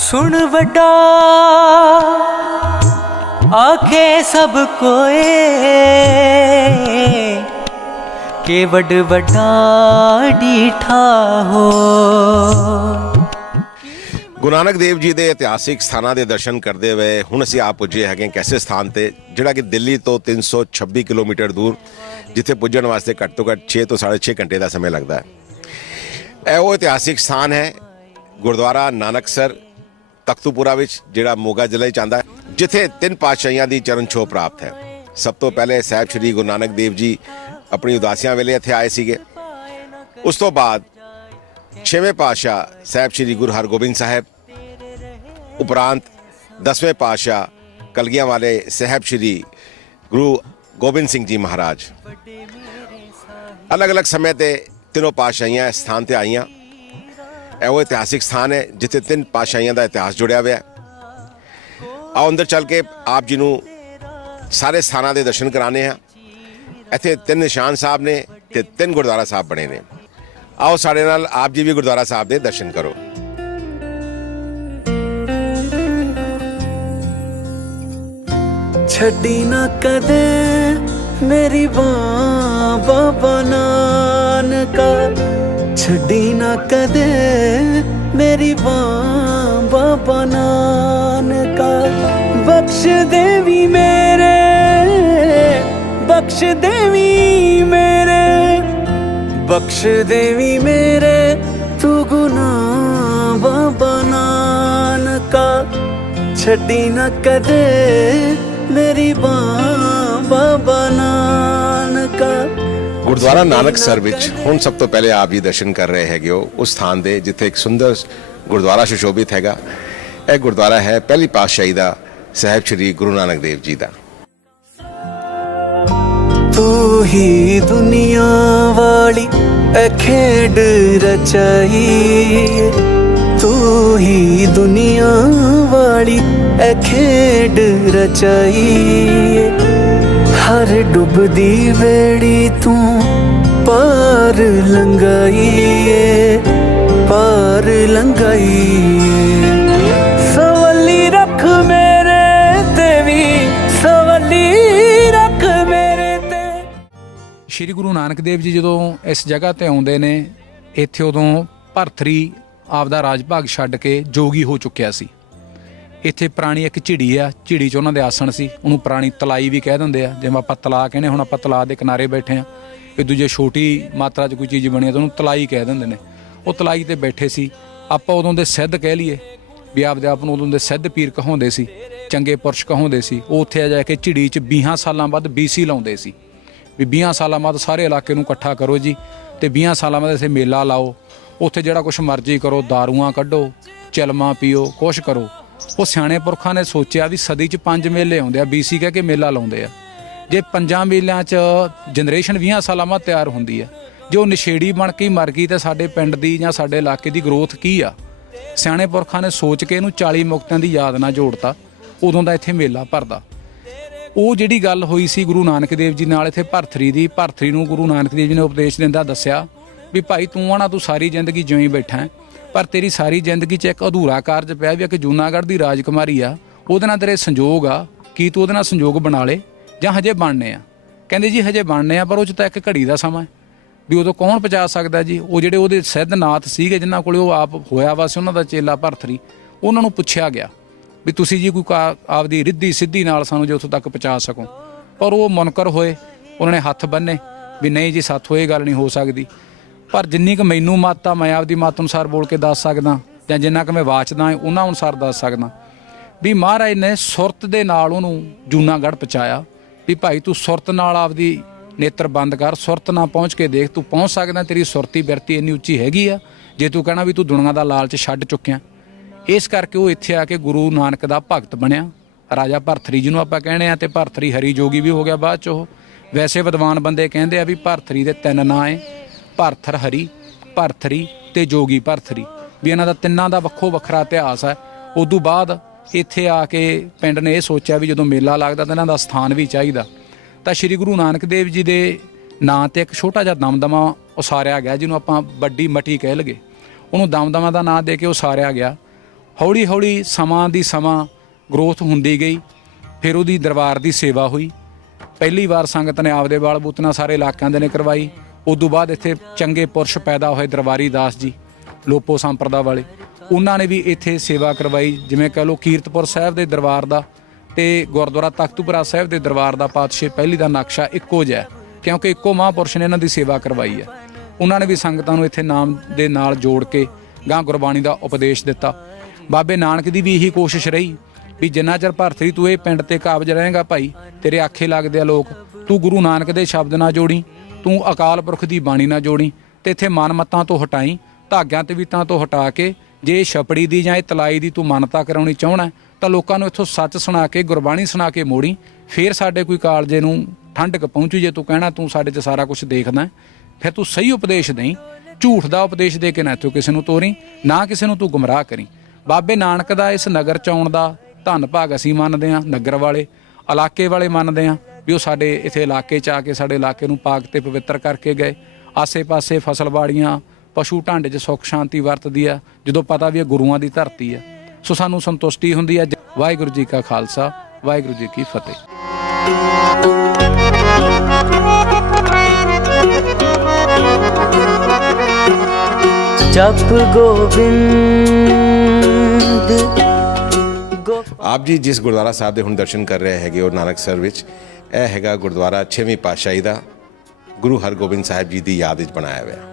सुन वड्डा आखे सब कोए के वड वड्डा डीठा हो। ਗੁਰੂ ਨਾਨਕ ਦੇਵ ਜੀ ਦੇ ਇਤਿਹਾਸਿਕ ਸਥਾਨਾਂ ਦੇ ਦਰਸ਼ਨ ਕਰਦੇ ਹੋਏ ਹੁਣ ਅਸੀਂ ਆ ਪੁੱਜੇ ਹੈਗੇ ਕੈਸੇ ਸਥਾਨ ਤੇ, ਜਿਹੜਾ ਕਿ ਦਿੱਲੀ ਤੋਂ 326 ਕਿਲੋਮੀਟਰ ਦੂਰ, ਜਿੱਥੇ ਪੁੱਜਣ ਵਾਸਤੇ ਘੱਟ ਤੋਂ ਘੱਟ 6 ਤੋਂ 6.5 ਘੰਟੇ ਦਾ ਸਮੇਂ ਲੱਗਦਾ ਹੈ। ਇਹ ਉਹ ਇਤਿਹਾਸਿਕ ਸਥਾਨ ਹੈ ਗੁਰਦੁਆਰਾ ਨਾਨਕਸਰ ਤਖਤੂਪੁਰਾ ਵਿੱਚ, ਜਿਹੜਾ ਮੋਗਾ ਜ਼ਿਲ੍ਹੇ 'ਚ ਆਉਂਦਾ ਹੈ, ਜਿੱਥੇ ਤਿੰਨ ਪਾਤਸ਼ਾਹੀਆਂ ਦੀ ਚਰਨ ਛੋਹ ਪ੍ਰਾਪਤ ਹੈ। ਸਭ ਤੋਂ ਪਹਿਲੇ ਸਾਹਿਬ ਸ਼੍ਰੀ ਗੁਰੂ ਨਾਨਕ ਦੇਵ ਜੀ ਆਪਣੀ ਉਦਾਸੀਆਂ ਵੇਲੇ ਇੱਥੇ ਆਏ ਸੀਗੇ। ਉਸ ਤੋਂ ਬਾਅਦ ਛੇਵੇਂ ਪਾਤਸ਼ਾਹ ਸਾਹਿਬ ਸ਼੍ਰੀ ਗੁਰੂ ਹਰਗੋਬਿੰਦ ਸਾਹਿਬ, ਉਪਰੰਤ 10ਵੇਂ ਪਾਤਸ਼ਾਹ ਕਲਗੀਆਂ ਵਾਲੇ ਸਾਹਿਬ ਸ਼੍ਰੀ ਗੁਰੂ ਗੋਬਿੰਦ ਸਿੰਘ ਜੀ ਮਹਾਰਾਜ। ਅਲੱਗ-ਅਲੱਗ ਸਮੇਂ ਤੇ ਤਿੰਨੋਂ ਪਾਤਸ਼ਾਹੀਆਂ ਇਸ ਸਥਾਨ ਤੇ ਆਈਆਂ। ਇਹ ਉਹ ਇਤਿਹਾਸਿਕ ਸਥਾਨ ਹੈ ਜਿੱਥੇ ਤਿੰਨ ਪਾਤਸ਼ਾਹੀਆਂ ਦਾ ਇਤਿਹਾਸ ਜੁੜਿਆ ਹੋਇਆ ਹੈ। ਆਓ ਅੰਦਰ ਚੱਲ ਕੇ ਆਪ ਜੀ ਨੂੰ ਸਾਰੇ ਸਥਾਨਾਂ ਦੇ ਦਰਸ਼ਨ ਕਰਾਣੇ ਆ। ਇੱਥੇ ਤਿੰਨ ਨਿਸ਼ਾਨ ਸਾਹਿਬ ਨੇ ਤੇ ਤਿੰਨ ਗੁਰਦੁਆਰਾ ਸਾਹਿਬ ਬਣੇ ਨੇ। ਆਓ ਸਾਡੇ ਨਾਲ ਆਪ ਜੀ ਵੀ ਗੁਰਦੁਆਰਾ ਸਾਹਿਬ ਦੇ ਦਰਸ਼ਨ ਕਰੋ। ਛੱਡੀ ਨਾ ਕਦੇ ਮੇਰੀ ਬਾਂ ਬਾਬਾ ਨਾਨਕਾ, ਛੱਡੀ ਨਾ ਕਦੇ ਮੇਰੀ ਬਾਂ ਬਾਬਾ ਨਾਨਕਾ। ਬਖਸ਼ ਦੇਵੀ ਮੇਰੇ, ਬਖਸ਼ ਦੇਵੀ ਮੇਰੇ, ਬਖਸ਼ ਦੇਵੀ ਮੇਰੇ ਤੂੰ ਗੁਨਾਹ ਬਾਬਾ ਨਾਨਕਾ। ਛੱਡੀ ਨਾ ਕਦੇ ਮੇਰੀ ਬਾਂ ਬਾਬਾ ਨਾਨਕਾ। ਗੁਰਦੁਆਰਾ ਨਾਨਕਸਰ ਵਿੱਚ ਹੁਣ ਸਭ ਤੋਂ ਪਹਿਲੇ ਆਪ ਜੀ ਦਰਸ਼ਨ ਕਰ ਰਹੇ ਹੈਗੇ ਹੋ ਉਸ ਸਥਾਨ ਦੇ ਜਿੱਥੇ ਇੱਕ ਸੁੰਦਰ ਗੁਰਦੁਆਰਾ ਸੁਸ਼ੋਭਿਤ ਹੈਗਾ। ਇਹ ਗੁਰਦੁਆਰਾ ਹੈ ਪਹਿਲੀ ਪਾਤਸ਼ਾਹੀ ਦਾ, ਸਾਹਿਬ ਸ਼੍ਰੀ ਗੁਰੂ ਨਾਨਕ ਦੇਵ ਜੀ ਦਾ। ਤੂੰ ਹੀ ਦੁਨੀਆ ਵਾਲੀ ਐ ਖੇਡ ਰਚਾਈ, ਤੂੰ ਹੀ ਦੁਨੀਆ ਵਾਲੀ ਐ ਖੇਡ ਰਚਾਈ। ਹਰ ਡੁੱਬਦੀ ਵੇੜੀ ਤੂੰ ਪਾਰ ਲੰਘਾਈ, ਪਾਰ ਲੰਘਾਈ। ਸਵੱਲੀ ਰੱਖ ਮੇਰੇ ਤੇ ਵੀ, ਸਵੱਲੀ ਰੱਖ ਮੇਰੇ ਤੇ। ਸ਼੍ਰੀ ਗੁਰੂ ਨਾਨਕ ਦੇਵ ਜੀ ਜਦੋਂ ਇਸ ਜਗ੍ਹਾ ਤੇ ਆਉਂਦੇ ਨੇ, ਇੱਥੇ ਉਦੋਂ ਭਰਥਰੀ ਆਪਦਾ ਰਾਜ ਭਾਗ ਛੱਡ ਕੇ ਜੋਗੀ ਹੋ ਚੁੱਕਿਆ ਸੀ। ਇੱਥੇ ਪੁਰਾਣੀ ਇੱਕ ਝਿੜੀ ਆ, ਝਿੜੀ 'ਚ ਉਹਨਾਂ ਦੇ ਆਸਣ ਸੀ। ਉਹਨੂੰ ਪੁਰਾਣੀ ਤਲਾਈ ਵੀ ਕਹਿ ਦਿੰਦੇ ਆ। ਜਿਵੇਂ ਆਪਾਂ ਤਲਾਅ ਕਹਿੰਦੇ, ਹੁਣ ਆਪਾਂ ਤਲਾਅ ਦੇ ਕਿਨਾਰੇ ਬੈਠੇ ਆ। ਇਹ ਦੂਜੇ ਛੋਟੀ ਮਾਤਰਾ 'ਚ ਕੋਈ ਚੀਜ਼ ਬਣੀ ਆ ਤਾਂ ਉਹਨੂੰ ਤਲਾਈ ਕਹਿ ਦਿੰਦੇ ਨੇ। ਉਹ ਤਲਾਈ 'ਤੇ ਬੈਠੇ ਸੀ। ਆਪਾਂ ਉਦੋਂ ਦੇ ਸਿੱਧ ਕਹਿ ਲਈਏ ਵੀ ਆਪਦੇ ਆਪ ਨੂੰ ਉਦੋਂ ਦੇ ਸਿੱਧ ਪੀਰ ਕਹਾਉਂਦੇ ਸੀ, ਚੰਗੇ ਪੁਰਸ਼ ਕਹਾਉਂਦੇ ਸੀ। ਉਹ ਉੱਥੇ ਆ ਜਾ ਕੇ ਝਿੜੀ 'ਚ 20 ਸਾਲਾਂ ਬਾਅਦ BC ਲਾਉਂਦੇ ਸੀ ਵੀ 20 ਸਾਲਾਂ ਬਾਅਦ ਸਾਰੇ ਇਲਾਕੇ ਨੂੰ ਇਕੱਠਾ ਕਰੋ ਜੀ, ਅਤੇ 20 ਸਾਲਾਂ ਬਾਅਦ ਇੱਥੇ ਮੇਲਾ ਲਾਓ। ਉੱਥੇ ਜਿਹੜਾ ਕੁਛ ਮਰਜ਼ੀ ਕਰੋ, ਦਾਰੂਆਂ ਕੱਢੋ, ਚਿਲਮਾਂ ਪੀਓ, ਕੁਛ ਕਰੋ। ਉਹ ਸਿਆਣੇ ਪੁਰਖਾਂ ਨੇ ਸੋਚਿਆ ਵੀ ਸਦੀ 'ਚ 5 ਮੇਲੇ ਆਉਂਦੇ ਆ, BC ਕਹਿ ਕੇ ਮੇਲਾ ਲਾਉਂਦੇ ਆ। ਜੇ 5 ਮੇਲਿਆਂ 'ਚ ਜਨਰੇਸ਼ਨ 20 ਸਾਲਾਂ ਬਾਅਦ ਤਿਆਰ ਹੁੰਦੀ ਆ, ਜੇ ਉਹ ਨਸ਼ੇੜੀ ਬਣ ਕੇ ਮਰ ਗਈ ਤਾਂ ਸਾਡੇ ਪਿੰਡ ਦੀ ਜਾਂ ਸਾਡੇ ਇਲਾਕੇ ਦੀ ਗਰੋਥ ਕੀ ਆ? ਸਿਆਣੇ ਪੁਰਖਾਂ ਨੇ ਸੋਚ ਕੇ ਇਹਨੂੰ 40 ਮੁਕਤਿਆਂ ਦੀ ਯਾਦ ਨਾਲ ਜੋੜਤਾ। ਉਦੋਂ ਦਾ ਇੱਥੇ ਮੇਲਾ ਭਰਦਾ। ਉਹ ਜਿਹੜੀ ਗੱਲ ਹੋਈ ਸੀ ਗੁਰੂ ਨਾਨਕ ਦੇਵ ਜੀ ਨਾਲ ਇੱਥੇ ਭਰਥਰੀ ਦੀ, ਭਰਥਰੀ ਨੂੰ ਗੁਰੂ ਨਾਨਕ ਦੇਵ ਜੀ ਨੇ ਉਪਦੇਸ਼ ਦਿੰਦਾ ਦੱਸਿਆ ਵੀ ਭਾਈ ਤੂੰ ਆਣਾ, ਤੂੰ ਸਾਰੀ ਜ਼ਿੰਦਗੀ ਜਿਉਂ ਹੀ ਬੈਠਾ ਹੈ, ਪਰ ਤੇਰੀ ਸਾਰੀ ਜ਼ਿੰਦਗੀ 'ਚ ਇੱਕ ਅਧੂਰਾ ਕਾਰਜ ਪਿਆ ਵੀ ਇੱਕ ਜੂਨਾਗੜ੍ਹ ਦੀ ਰਾਜਕੁਮਾਰੀ ਆ, ਉਹਦੇ ਨਾਲ ਤੇਰੇ ਸੰਜੋਗ ਆ। ਕੀ ਤੂੰ ਉਹਦੇ ਨਾਲ ਸੰਜੋਗ ਬਣਾ ਲੇ ਜਾਂ ਹਜੇ ਬਣਨੇ ਆ? ਕਹਿੰਦੇ ਜੀ ਹਜੇ ਬਣਨੇ ਆ, ਪਰ ਉਹ 'ਚ ਤਾਂ ਇੱਕ ਘੜੀ ਦਾ ਸਮਾਂ ਹੈ ਵੀ ਉਦੋਂ ਕੌਣ ਪਹੁੰਚਾ ਸਕਦਾ ਜੀ। ਉਹ ਜਿਹੜੇ ਉਹਦੇ ਸਿੱਧਨਾਥ ਸੀਗੇ ਜਿਨ੍ਹਾਂ ਕੋਲੇ ਉਹ ਆਪ ਹੋਇਆ ਵਾ ਸੀ, ਉਹਨਾਂ ਦਾ ਚੇਲਾ ਭਰਥਰੀ, ਉਹਨਾਂ ਨੂੰ ਪੁੱਛਿਆ ਗਿਆ ਵੀ ਤੁਸੀਂ ਜੀ ਕੋਈ ਆਪਦੀ ਰਿੱਧੀ ਸਿੱਧੀ ਨਾਲ ਸਾਨੂੰ ਜੇ ਉੱਥੋਂ ਤੱਕ ਪਹੁੰਚਾ ਸਕੋ, ਪਰ ਉਹ ਮੁਨਕਰ ਹੋਏ। ਉਹਨਾਂ ਨੇ ਹੱਥ ਬੰਨੇ ਵੀ ਨਹੀਂ ਜੀ ਸਾਥੋਂ ਇਹ ਗੱਲ ਨਹੀਂ ਹੋ ਸਕਦੀ। ਪਰ ਜਿੰਨੀ ਕੁ ਮੈਨੂੰ ਮੱਤ ਆ, ਮੈਂ ਆਪਦੀ ਮੱਤ ਅਨੁਸਾਰ ਬੋਲ ਕੇ ਦੱਸ ਸਕਦਾ, ਜਾਂ ਜਿੰਨਾ ਕੁ ਮੈਂ ਵਾਚਦਾ ਉਹਨਾਂ ਅਨੁਸਾਰ ਦੱਸ ਸਕਦਾ ਵੀ ਮਹਾਰਾਜ ਨੇ ਸੁਰਤ ਦੇ ਨਾਲ ਉਹਨੂੰ ਜੂਨਾਗੜ੍ਹ ਪਹੁੰਚਾਇਆ ਵੀ ਭਾਈ ਤੂੰ ਸੁਰਤ ਨਾਲ ਆਪਦੀ ਨੇਤਰ ਬੰਦ ਕਰ, ਸੁਰਤ ਨਾਲ ਪਹੁੰਚ ਕੇ ਦੇਖ, ਤੂੰ ਪਹੁੰਚ ਸਕਦਾ। ਤੇਰੀ ਸੁਰਤੀ ਬਿਰਤੀ ਇੰਨੀ ਉੱਚੀ ਹੈਗੀ ਆ ਜੇ ਤੂੰ ਕਹਿਣਾ ਵੀ ਤੂੰ ਦੁਨੀਆ ਦਾ ਲਾਲਚ ਛੱਡ ਚੁੱਕਿਆ। ਇਸ ਕਰਕੇ ਉਹ ਇੱਥੇ ਆ ਕੇ ਗੁਰੂ ਨਾਨਕ ਦਾ ਭਗਤ ਬਣਿਆ। ਰਾਜਾ ਭਰਥਰੀ ਜਿਹਨੂੰ ਆਪਾਂ ਕਹਿੰਦੇ ਆ, ਤੇ ਭਰਥਰੀ ਹਰੀ ਜੋਗੀ ਵੀ ਹੋ ਗਿਆ ਬਾਅਦ 'ਚ ਉਹ। ਵੈਸੇ ਵਿਦਵਾਨ ਬੰਦੇ ਕਹਿੰਦੇ ਆ ਵੀ ਭਰਥਰੀ ਦੇ 3 ਨਾਂ ਏ, ਭਰਥਰ ਹਰੀ, ਭਰਥਰੀ ਤੇ ਜੋਗੀ ਭਰਥਰੀ, ਵੀ ਇਹਨਾਂ ਦਾ ਤਿੰਨਾਂ ਦਾ ਵੱਖੋ ਵੱਖਰਾ ਇਤਿਹਾਸ ਹੈ। ਉਦੋਂ ਬਾਅਦ ਇੱਥੇ ਆ ਕੇ ਪਿੰਡ ਨੇ ਇਹ ਸੋਚਿਆ ਵੀ ਜਦੋਂ ਮੇਲਾ ਲੱਗਦਾ ਤਾਂ ਇਹਨਾਂ ਦਾ ਸਥਾਨ ਵੀ ਚਾਹੀਦਾ। ਤਾਂ ਸ਼੍ਰੀ ਗੁਰੂ ਨਾਨਕ ਦੇਵ ਜੀ ਦੇ ਨਾਂ 'ਤੇ ਇੱਕ ਛੋਟਾ ਜਿਹਾ ਦਮਦਮਾ ਉਸਾਰਿਆ ਗਿਆ, ਜਿਹਨੂੰ ਆਪਾਂ ਵੱਡੀ ਮੱਟੀ ਕਹਿ ਲਈਏ। ਉਹਨੂੰ ਦਮਦਮਾ ਦਾ ਨਾਂ ਦੇ ਕੇ ਉਸਾਰਿਆ ਗਿਆ। ਹੌਲੀ ਹੌਲੀ ਸਮਾਂ ਦੀ ਸਮਾਂ ਗਰੋਥ ਹੁੰਦੀ ਗਈ। ਫਿਰ ਉਹਦੀ ਦਰਬਾਰ ਦੀ ਸੇਵਾ ਹੋਈ। ਪਹਿਲੀ ਵਾਰ ਸੰਗਤ ਨੇ ਆਪਦੇ ਬਾਲ ਬੂਤਨਾ ਸਾਰੇ ਇਲਾਕਿਆਂ ਦੇ ਨੇ ਕਰਵਾਈ। ਉਦੋਂ ਬਾਅਦ ਇੱਥੇ ਚੰਗੇ ਪੁਰਸ਼ ਪੈਦਾ ਹੋਏ, ਦਰਬਾਰੀ ਦਾਸ ਜੀ ਲੋਪੋ ਸੰਪਰਦਾ ਵਾਲੇ, ਉਹਨਾਂ ਨੇ ਵੀ ਇੱਥੇ ਸੇਵਾ ਕਰਵਾਈ। ਜਿਵੇਂ ਕਹਿ ਲਓ ਕੀਰਤਪੁਰ ਸਾਹਿਬ ਦੇ ਦਰਬਾਰ ਦਾ ਤੇ ਗੁਰਦੁਆਰਾ ਤਖਤੂਪੁਰਾ ਸਾਹਿਬ ਦੇ ਦਰਬਾਰ ਦਾ ਪਾਤਸ਼ਾਹ ਪਹਿਲੀ ਦਾ ਨਕਸ਼ਾ ਇੱਕੋ ਜਿਹਾ, ਕਿਉਂਕਿ ਇੱਕੋ ਮਹਾਂਪੁਰਸ਼ ਨੇ ਇਹਨਾਂ ਦੀ ਸੇਵਾ ਕਰਵਾਈ ਹੈ। ਉਹਨਾਂ ਨੇ ਵੀ ਸੰਗਤਾਂ ਨੂੰ ਇੱਥੇ ਨਾਮ ਦੇ ਨਾਲ ਜੋੜ ਕੇ ਗਾਂ ਗੁਰਬਾਣੀ ਦਾ ਉਪਦੇਸ਼ ਦਿੱਤਾ। ਬਾਬੇ ਨਾਨਕ ਦੀ ਵੀ ਇਹੀ ਕੋਸ਼ਿਸ਼ ਰਹੀ ਵੀ ਜਿੰਨਾ ਚਿਰ ਭਰਤਰੀ ਤੂੰ ਇਹ ਪਿੰਡ ਤੇ ਕਾਬਜ ਰਹੇਗਾ ਭਾਈ, ਤੇਰੇ ਆਖੇ ਲੱਗਦੇ ਆ ਲੋਕ, ਤੂੰ ਗੁਰੂ ਨਾਨਕ ਦੇ ਸ਼ਬਦ ਨਾ ਜੋੜੀ, ਤੂੰ ਅਕਾਲ ਪੁਰਖ ਦੀ ਬਾਣੀ ਨਾ ਜੋੜੀ, ਤੇ ਇੱਥੇ ਮਨਮੱਤਾਂ ਤੋਂ ਹਟਾਈ, ਧਾਗਿਆਂ ਤੇ ਵੀਤਾਂ ਤੋਂ ਹਟਾ ਕੇ ਜੇ ਛਪੜੀ ਦੀ ਜਾਂ ਇਹ ਤਲਾਈ ਦੀ ਤੂੰ ਮਾਨਤਾ ਕਰਾਉਣੀ ਚਾਹਣਾ ਤਾਂ ਲੋਕਾਂ ਨੂੰ ਇੱਥੋਂ ਸੱਚ ਸੁਣਾ ਕੇ ਗੁਰਬਾਣੀ ਸੁਣਾ ਕੇ ਮੋੜੀ। ਫਿਰ ਸਾਡੇ ਕੋਈ ਕਾਲਜੇ ਨੂੰ ਠੰਡਕ ਪਹੁੰਚੂ। ਜੇ ਤੂੰ ਕਹਿਣਾ ਤੂੰ ਸਾਡੇ 'ਚ ਸਾਰਾ ਕੁਝ ਦੇਖਦਾ, ਫਿਰ ਤੂੰ ਸਹੀ ਉਪਦੇਸ਼ ਦੇਈਂ, ਝੂਠ ਦਾ ਉਪਦੇਸ਼ ਦੇ ਕੇ ਨਾ ਇੱਥੋਂ ਕਿਸੇ ਨੂੰ ਤੋਰੀ, ਨਾ ਕਿਸੇ ਨੂੰ ਤੂੰ ਗੁੰਮਰਾਹ ਕਰੀ। ਬਾਬੇ ਨਾਨਕ ਦਾ ਇਸ ਨਗਰ 'ਚ ਆਉਣ ਦਾ ਧੰਨ ਭਾਗ ਅਸੀਂ ਮੰਨਦੇ ਹਾਂ, ਨਗਰ ਵਾਲੇ ਇਲਾਕੇ ਵਾਲੇ ਮੰਨਦੇ ਹਾਂ ਵੀ ਉਹ ਸਾਡੇ ਇੱਥੇ ਇਲਾਕੇ 'ਚ ਆ ਕੇ ਸਾਡੇ ਇਲਾਕੇ ਨੂੰ ਪਾਕ ਤੇ ਪਵਿੱਤਰ ਕਰਕੇ ਗਏ। ਆਸੇ-ਪਾਸੇ ਫਸਲਬਾੜੀਆਂ ਪਸ਼ੂ ਢਾਂਡੇ 'ਚ ਸੁੱਖ ਸ਼ਾਂਤੀ ਵਰਤਦੀ ਆ, ਜਦੋਂ ਪਤਾ ਵੀ ਇਹ ਗੁਰੂਆਂ ਦੀ ਧਰਤੀ ਆ। ਸੋ ਸਾਨੂੰ ਸੰਤੁਸ਼ਟੀ ਹੁੰਦੀ ਹੈ। ਵਾਹਿਗੁਰੂ ਜੀ ਕਾ ਖਾਲਸਾ, ਵਾਹਿਗੁਰੂ ਜੀ ਕੀ ਫਤਿਹ। ਜਪ ਗੋਬਿੰਦ ਆਪ ਜੀ ਜਿਸ ਗੁਰਦੁਆਰਾ ਸਾਹਿਬ ਦੇ ਹੁਣ ਦਰਸ਼ਨ ਕਰ ਰਹੇ ਹੈਗੇ ਉਹ ਨਾਨਕਸਰ ਵਿੱਚ, ਇਹ ਹੈਗਾ ਗੁਰਦੁਆਰਾ 6ਵੀਂ ਪਾਤਸ਼ਾਹੀ ਦਾ, ਗੁਰੂ ਹਰਗੋਬਿੰਦ ਸਾਹਿਬ ਜੀ ਦੀ ਯਾਦ ਵਿੱਚ ਬਣਾਇਆ ਹੋਇਆ।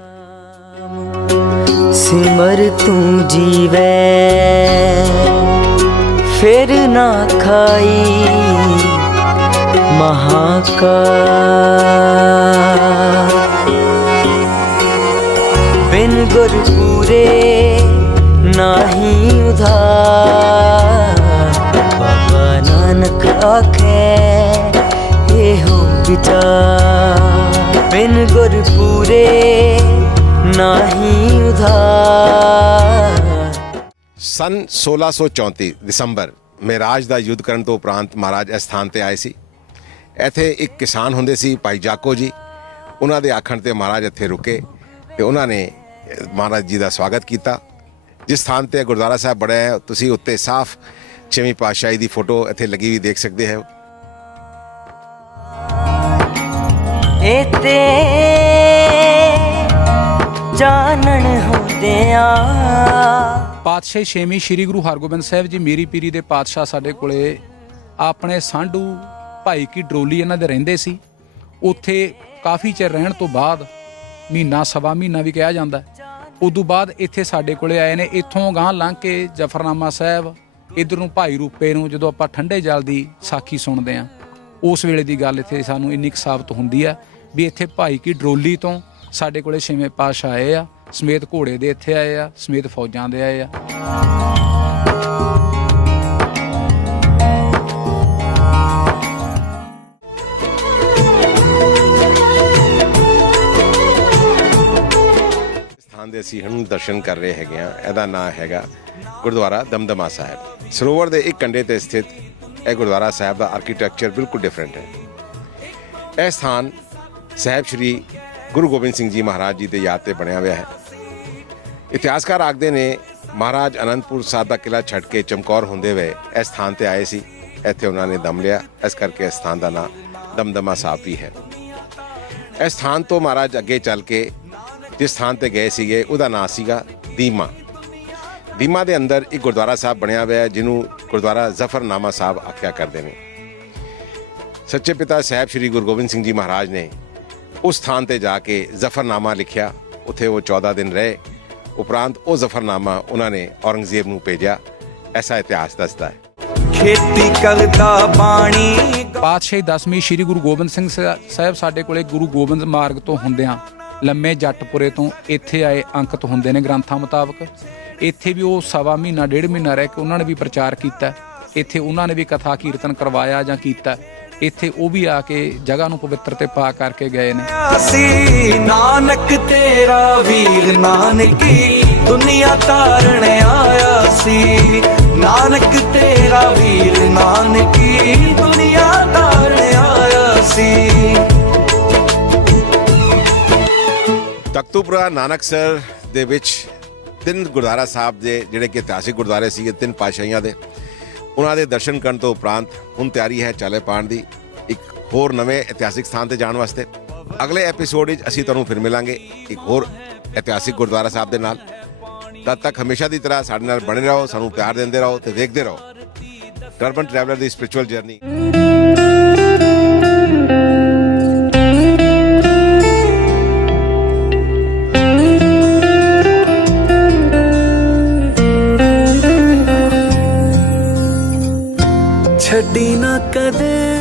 ਸਿਮਰ ਤੂੰ ਜੀਵੈ ਫਿਰ ਨਾ ਖਾਈ ਮਹਾਕਾਲ, ਬਿਨ ਗੁਰ ਪੂਰੇ ਨਾਹੀ ਉਧਾਰ, ਬਾਬਾ ਨਾਨਕ ਆਖੇ ਇਹੋ ਵਿਚਾਰ, ਬਿਨ ਗੁਰ ਪੂਰੇ ਨਾਹੀ ਉਧਾਰ। ਸਨ 1634 ਦਸੰਬਰ ਮੇਰਾਜ ਦਾ ਯੁੱਧ ਕਰਨ ਤੋਂ ਉਪਰੰਤ ਮਹਾਰਾਜ ਇਸ ਸਥਾਨ ਤੇ ਆਏ ਸੀ। ਇੱਥੇ ਇੱਕ ਕਿਸਾਨ ਹੁੰਦੇ ਸੀ ਭਾਈ ਜਾਕੋ ਜੀ, ਉਹਨਾਂ ਦੇ ਆਖਣ ਤੇ ਮਹਾਰਾਜ ਇੱਥੇ ਰੁਕੇ ਤੇ ਉਹਨਾਂ ਨੇ ਮਹਾਰਾਜ ਜੀ ਦਾ ਸਵਾਗਤ ਕੀਤਾ। ਜਿਸ ਸਥਾਨ ਤੇ ਗੁਰਦੁਆਰਾ ਸਾਹਿਬ ਬਣਿਆ ਹੈ, ਤੁਸੀਂ ਉੱਤੇ ਸਾਫ਼ 6ਵੀਂ ਪਾਤਸ਼ਾਹੀ ਦੀ ਫੋਟੋ ਇੱਥੇ ਲੱਗੀ ਵੀ ਦੇਖ ਸਕਦੇ ਹੋ। ਇਤੇ ਜਾਣਨ ਹੁੰਦਿਆਂ ਪਾਤਸ਼ਾਹ ਛੇਵੀਂ ਸ੍ਰੀ ਗੁਰੂ ਹਰਗੋਬਿੰਦ ਸਾਹਿਬ ਜੀ ਮੀਰੀ ਪੀਰੀ ਦੇ ਪਾਤਸ਼ਾਹ ਸਾਡੇ ਕੋਲੇ ਆਪਣੇ ਸਾਂਢੂ ਭਾਈ ਕੀ ਡਰੋਲੀ ਇਹਨਾਂ ਦੇ ਰਹਿੰਦੇ ਸੀ। ਉੱਥੇ ਕਾਫੀ ਚਿਰ ਰਹਿਣ ਤੋਂ ਬਾਅਦ, ਮਹੀਨਾ ਸਵਾ ਮਹੀਨਾ ਵੀ ਕਿਹਾ ਜਾਂਦਾ, ਉਦੋਂ ਬਾਅਦ ਇੱਥੇ ਸਾਡੇ ਕੋਲੇ ਆਏ ਨੇ। ਇੱਥੋਂ ਗਾਂਹ ਲੰਘ ਕੇ ਜਫਰਨਾਮਾ ਸਾਹਿਬ ਇੱਧਰ ਨੂੰ ਭਾਈ ਰੂਪੇ ਨੂੰ ਜਦੋਂ ਆਪਾਂ ਠੰਡੇ ਜਲ ਦੀ ਸਾਖੀ ਸੁਣਦੇ ਹਾਂ, ਉਸ ਵੇਲੇ ਦੀ ਗੱਲ ਇੱਥੇ ਸਾਨੂੰ ਇੰਨੀ ਕੁ ਸਾਬਤ ਹੁੰਦੀ ਆ ਵੀ ਇੱਥੇ ਭਾਈ ਕੀ ਡਰੋਲੀ ਤੋਂ ਸਾਡੇ ਕੋਲੇ ਛੇਵੇਂ ਪਾਤਸ਼ਾਹ ਆਏ ਆ, ਸਮੇਤ ਘੋੜੇ ਦੇ ਇੱਥੇ ਆਏ ਆ, ਸਮੇਤ ਫੌਜਾਂ ਦੇ ਆਏ ਆ। ਸਥਾਨ ਦੇ ਅਸੀਂ ਹੁਣ ਦਰਸ਼ਨ ਕਰ ਰਹੇ ਹੈਗੇ ਆ, ਇਹਦਾ ਨਾਂ ਹੈਗਾ ਗੁਰਦੁਆਰਾ ਦਮਦਮਾ ਸਾਹਿਬ। ਸਰੋਵਰ ਦੇ ਇੱਕ ਕੰਢੇ ਤੇ ਸਥਿਤ ਇਹ ਗੁਰਦੁਆਰਾ ਸਾਹਿਬ ਦਾ ਆਰਕੀਟੈਕਚਰ ਬਿਲਕੁਲ ਡਿਫਰੈਂਟ ਹੈ। ਇਹ ਸਥਾਨ ਸਾਹਿਬ ਸ਼੍ਰੀ ਗੁਰੂ ਗੋਬਿੰਦ ਸਿੰਘ ਜੀ ਮਹਾਰਾਜ ਜੀ ਦੇ ਯਾਦ ਤੇ ਬਣਿਆ ਹੋਇਆ ਹੈ। ਇਤਿਹਾਸਕਾਰ ਆਖਦੇ ਨੇ ਮਹਾਰਾਜ ਅਨੰਦਪੁਰ ਸਾਹਿਬ ਦਾ ਕਿਲਾ ਛੱਡ ਕੇ ਚਮਕੌਰ ਹੁੰਦੇ ਹੋਏ ਇਸ ਸਥਾਨ ਤੇ ਆਏ ਸੀ, ਇੱਥੇ ਉਹਨਾਂ ਨੇ ਦਮ ਲਿਆ, ਇਸ ਕਰਕੇ ਇਸ ਸਥਾਨ ਦਾ ਨਾਂ ਦਮਦਮਾ ਸਾਹਿਬ ਵੀ ਹੈ। ਇਸ ਸਥਾਨ ਤੋਂ ਮਹਾਰਾਜ ਅੱਗੇ ਚੱਲ ਕੇ ਜਿਸ ਸਥਾਨ ਤੇ ਗਏ ਸੀਗੇ ਉਹਦਾ ਨਾਂ ਸੀਗਾ ਦੀਮਾ। ਦੀਮਾ ਦੇ ਅੰਦਰ ਇੱਕ ਗੁਰਦੁਆਰਾ ਸਾਹਿਬ ਬਣਿਆ ਹੋਇਆ ਹੈ ਜਿਹਨੂੰ ਗੁਰਦੁਆਰਾ ਜ਼ਫਰਨਾਮਾ ਸਾਹਿਬ ਆਖਿਆ ਕਰਦੇ ਨੇ। ਸੱਚੇ ਪਿਤਾ ਸਾਹਿਬ ਸ਼੍ਰੀ ਗੁਰੂ ਗੋਬਿੰਦ ਸਿੰਘ ਜੀ ਮਹਾਰਾਜ ਨੇ ਉਸ ਸਥਾਨ ਤੇ ਜਾ ਕੇ ਜ਼ਫਰਨਾਮਾ ਲਿਖਿਆ, ਉੱਥੇ ਉਹ 14 ਦਿਨ ਰਹੇ। ਉਪਰੰਤ ਉਹ ਜ਼ਫਰਨਾਮਾ ਉਹਨਾਂ ਨੇ ਔਰੰਗਜ਼ੇਬ ਨੂੰ ਭੇਜਿਆ, ਐਸਾ ਇਤਿਹਾਸ ਦੱਸਦਾ ਹੈ। ਖੇਤੀ ਕਰਦਾ ਬਾਣੀ ਪਾਤਸ਼ਾਹੀ 10ਵੀਂ ਸ੍ਰੀ ਗੁਰੂ ਗੋਬਿੰਦ ਸਿੰਘ ਸਾਹਿਬ ਸਾਡੇ ਕੋਲੇ ਗੁਰੂ ਗੋਬਿੰਦ ਮਾਰਗ ਤੋਂ ਹੁੰਦਿਆਂ ਲੰਮੇ ਜੱਟਪੁਰੇ ਤੋਂ ਇੱਥੇ ਆਏ ਅੰਕਿਤ ਹੁੰਦੇ ਨੇ ਗ੍ਰੰਥਾਂ ਮੁਤਾਬਕ। ਇੱਥੇ ਵੀ ਉਹ ਸਵਾ ਮਹੀਨਾ ਡੇਢ ਮਹੀਨਾ ਰਹਿ ਕੇ ਉਹਨਾਂ ਨੇ ਵੀ ਪ੍ਰਚਾਰ ਕੀਤਾ। ਇੱਥੇ ਉਹਨਾਂ ਨੇ ਵੀ ਕਥਾ ਕੀਰਤਨ ਕਰਵਾਇਆ ਜਾਂ ਕੀਤਾ। ਇੱਥੇ ਉਹ ਵੀ ਆ ਕੇ ਜਗ੍ਹਾ ਨੂੰ ਪਵਿੱਤਰ ਤੇ ਪਾ ਕਰਕੇ ਗਏ ਨੇ। ਅਸੀਂ ਨਾਨਕ ਤੇਰਾ ਵੀਰ ਨਾਨਕੀ ਦੁਨੀਆ ਤਾਰਨ ਆਇਆ ਸੀ, ਨਾਨਕ ਤੇਰਾ ਵੀਰ ਨਾਨਕੀ ਦੁਨੀਆ ਤਾਰਨ ਆਇਆ ਸੀ। ਤਖਤੂਪੁਰਾ ਨਾਨਕਸਰ ਦੇ ਵਿੱਚ ਤਿੰਨ ਗੁਰਦੁਆਰਾ ਸਾਹਿਬ ਦੇ ਜਿਹੜੇ ਕਿ ਇਤਿਹਾਸਿਕ ਗੁਰਦੁਆਰੇ ਸੀਗੇ ਤਿੰਨ ਪਾਤਸ਼ਾਹੀਆਂ ਦੇ, ਉਹਨਾਂ ਦੇ ਦਰਸ਼ਨ ਕਰਨ ਤੋਂ ਉਪਰੰਤ ਹੁਣ ਤਿਆਰੀ ਹੈ ਚਾਲੇ ਪਾਉਣ ਦੀ ਇੱਕ ਹੋਰ ਨਵੇਂ ਇਤਿਹਾਸਿਕ ਸਥਾਨ ਤੇ ਜਾਣ ਵਾਸਤੇ। ਅਗਲੇ ਐਪੀਸੋਡ ਵਿੱਚ ਅਸੀਂ ਤੁਹਾਨੂੰ ਫਿਰ ਮਿਲਾਂਗੇ ਇੱਕ ਹੋਰ ਇਤਿਹਾਸਿਕ ਗੁਰਦੁਆਰਾ ਸਾਹਿਬ ਦੇ ਨਾਲ। ਤਦ ਤੱਕ ਹਮੇਸ਼ਾ ਦੀ ਤਰ੍ਹਾਂ ਸਾਡੇ ਨਾਲ ਬਣੇ ਰਹੋ, ਸਾਨੂੰ ਪਿਆਰ ਦਿੰਦੇ ਰਹੋ ਤੇ ਵੇਖਦੇ ਰਹੋ ਟਰਬਨ ਟਰੈਵਲਰ ਦੀ ਸਪਿਰਿਚੁਅਲ ਜਰਨੀ। ਛੱਡੀ ਨਾ ਕਦੇ